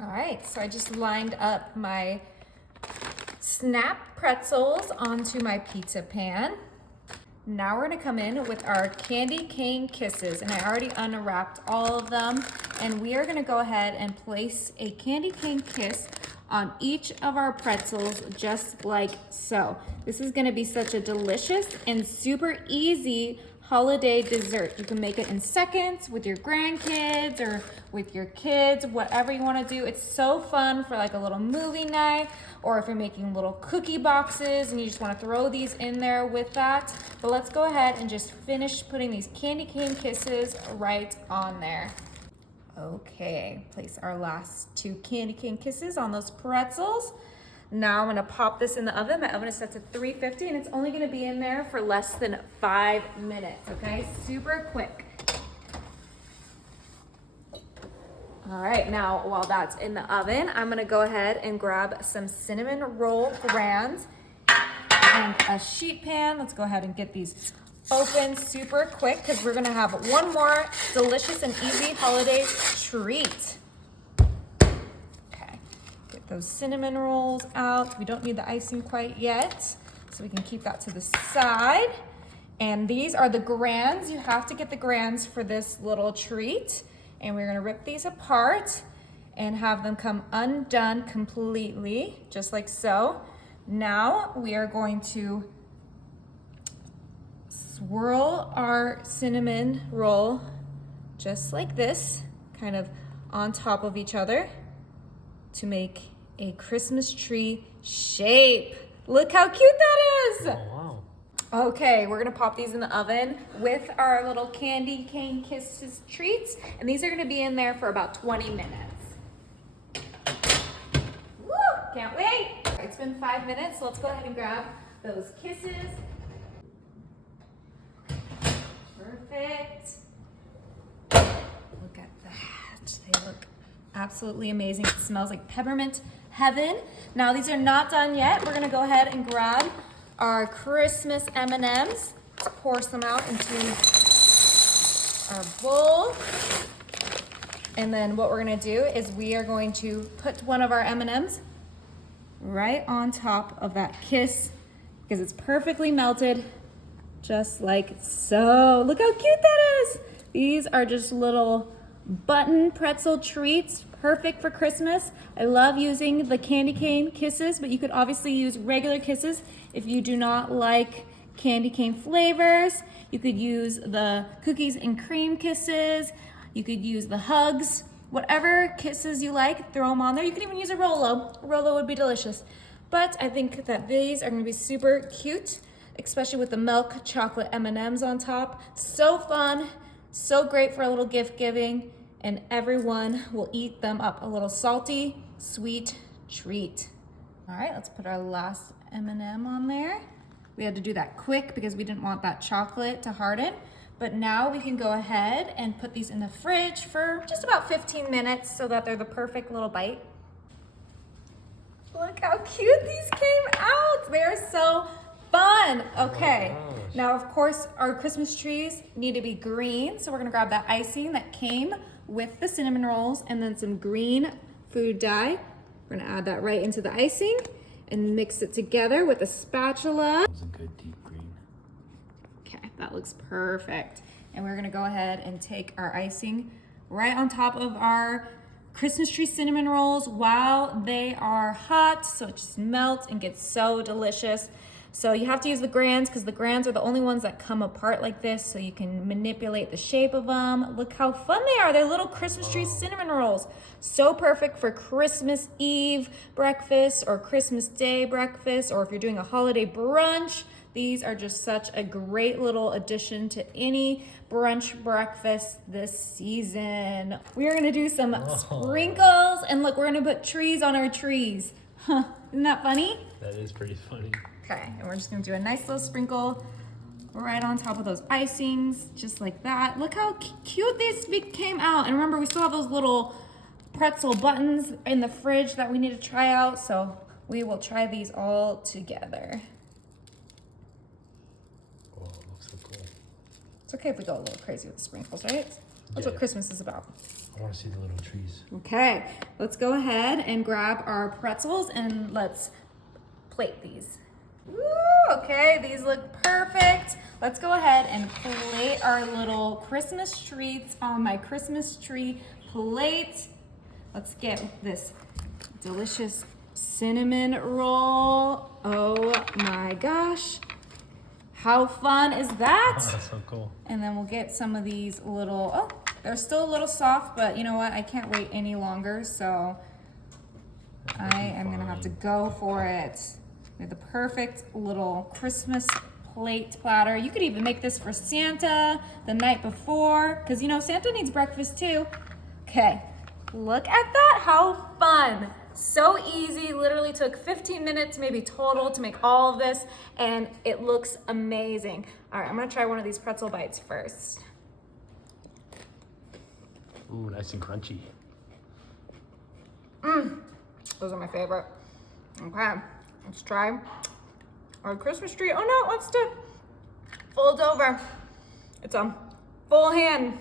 All right, so I just lined up my snap pretzels onto my pizza pan. Now we're gonna come in with our candy cane kisses, and I already unwrapped all of them, and we are gonna go ahead and place a candy cane kiss on each of our pretzels, just like so. This is gonna be such a delicious and super easy holiday dessert. You can make it in seconds with your grandkids or with your kids, whatever you wanna do. It's so fun for like a little movie night, or if you're making little cookie boxes and you just wanna throw these in there with that. But let's go ahead and just finish putting these candy cane kisses right on there. Okay, place our last 2 candy cane kisses on those pretzels. Now I'm gonna pop this in the oven. My oven is set to 350 and it's only gonna be in there for less than 5 minutes, okay? Super quick. All right, now while that's in the oven, I'm gonna go ahead and grab some cinnamon roll brands and a sheet pan. Let's go ahead and get these open super quick because we're gonna have one more delicious and easy holiday treat. Okay, get those cinnamon rolls out. We don't need the icing quite yet, so we can keep that to the side. And these are the grands. You have to get the grands for this little treat. And we're gonna rip these apart and have them come undone completely, just like so. Now we are going to swirl our cinnamon roll just like this, kind of on top of each other to make a Christmas tree shape. Look how cute that is. Oh, wow. Okay, we're gonna pop these in the oven with our little candy cane kisses treats, and these are gonna be in there for about 20 minutes. Woo, can't wait. It's been 5 minutes, so let's go ahead and grab those kisses. Perfect. Look at that. They look absolutely amazing. It smells like peppermint heaven. Now these are not done yet. We're gonna go ahead and grab our Christmas M&Ms. Let's pour some out into our bowl. And then what we're gonna do is we are going to put one of our M&Ms right on top of that kiss because it's perfectly melted, just like so. Look how cute that is. These are just little button pretzel treats, perfect for Christmas. I love using the candy cane kisses, but you could obviously use regular kisses if you do not like candy cane flavors. You could use the cookies and cream kisses. You could use the hugs. Whatever kisses you like, throw them on there. You can even use a Rolo. A Rolo would be delicious. But I think that these are gonna be super cute, especially with the milk chocolate M&Ms on top. So fun, so great for a little gift giving, and everyone will eat them up. A little salty, sweet treat. All right, let's put our last M&M on there. We had to do that quick because we didn't want that chocolate to harden. But now we can go ahead and put these in the fridge for just about 15 minutes so that they're the perfect little bite. Look how cute these came out. They're so fun. Okay, now of course our Christmas trees need to be green. So we're gonna grab that icing that came with the cinnamon rolls and then some green food dye. We're gonna add that right into the icing and mix it together with a spatula. That was a good deep green. Okay, that looks perfect. And we're gonna go ahead and take our icing right on top of our Christmas tree cinnamon rolls while they are hot, so it just melts and gets so delicious. So you have to use the grands because the grands are the only ones that come apart like this, so you can manipulate the shape of them. Look how fun they are. They're little Christmas tree cinnamon rolls. So perfect for Christmas Eve breakfast or Christmas Day breakfast, or if you're doing a holiday brunch. These are just such a great little addition to any brunch breakfast this season. We are gonna do some sprinkles, and look, we're gonna put trees on our trees. Huh, isn't that funny? That is pretty funny. Okay, and we're just gonna do a nice little sprinkle right on top of those icings, just like that. Look how cute these came out. And remember, we still have those little pretzel buttons in the fridge that we need to try out, so we will try these all together. Oh, it looks so cool. It's okay if we go a little crazy with the sprinkles, right? That's what Christmas is about. I want to see the little trees. Okay, let's go ahead and grab our pretzels and let's plate these. Woo, okay, these look perfect. Let's go ahead and plate our little Christmas treats on my Christmas tree plate. Let's get this delicious cinnamon roll. Oh my gosh. How fun is that? Oh, that's so cool. And then we'll get some of these little, oh, they're still a little soft, but you know what? I can't wait any longer, so I am gonna have to go for it. We have the perfect little Christmas plate platter. You could even make this for Santa the night before, because you know, Santa needs breakfast too. Okay, look at that, how fun. So easy, literally took 15 minutes maybe total to make all of this, and it looks amazing. All right, I'm gonna try one of these pretzel bites first. Ooh, nice and crunchy. Those are my favorite. Okay, let's try our Christmas tree. Oh no, it wants to fold over. It's a full hand.